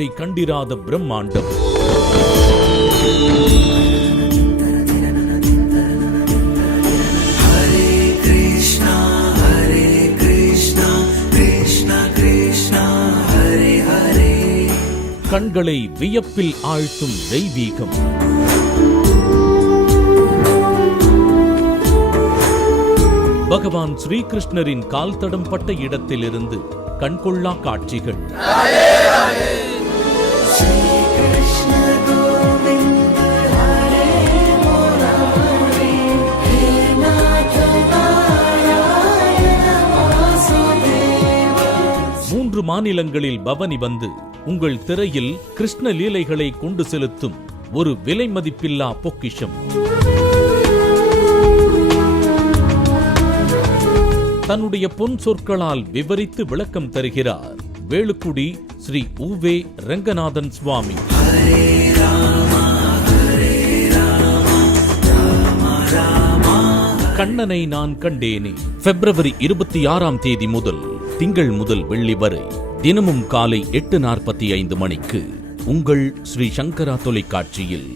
இதுவரை கண்டிராத பிரம்மாண்டம். கண்களை வியப்பில் ஆழ்த்தும் தெய்வீகம். பகவான் ஸ்ரீகிருஷ்ணரின் கால் தடம் பட்ட இடத்திலிருந்து கண்கொள்ளா காட்சிகள். மூன்று மாநிலங்களில் பவனி வந்து உங்கள் திரையில் கிருஷ்ண லீலைகளை கொண்டு செலுத்தும் ஒரு விலை மதிப்பில்லா பொக்கிஷம். தன்னுடைய பொன் சொற்களால் விவரித்து விளக்கம் தருகிறார் வேலுக்குடி ஸ்ரீ உவே ரங்கநாதன் சுவாமி. கண்ணனை நான் கண்டேனே. பிப்ரவரி 26ஆம் தேதி முதல் திங்கள் முதல் வெள்ளி வரை தினமும் காலை 8:45 மணிக்கு உங்கள் ஸ்ரீ சங்கரா தொலைக்காட்சியில்.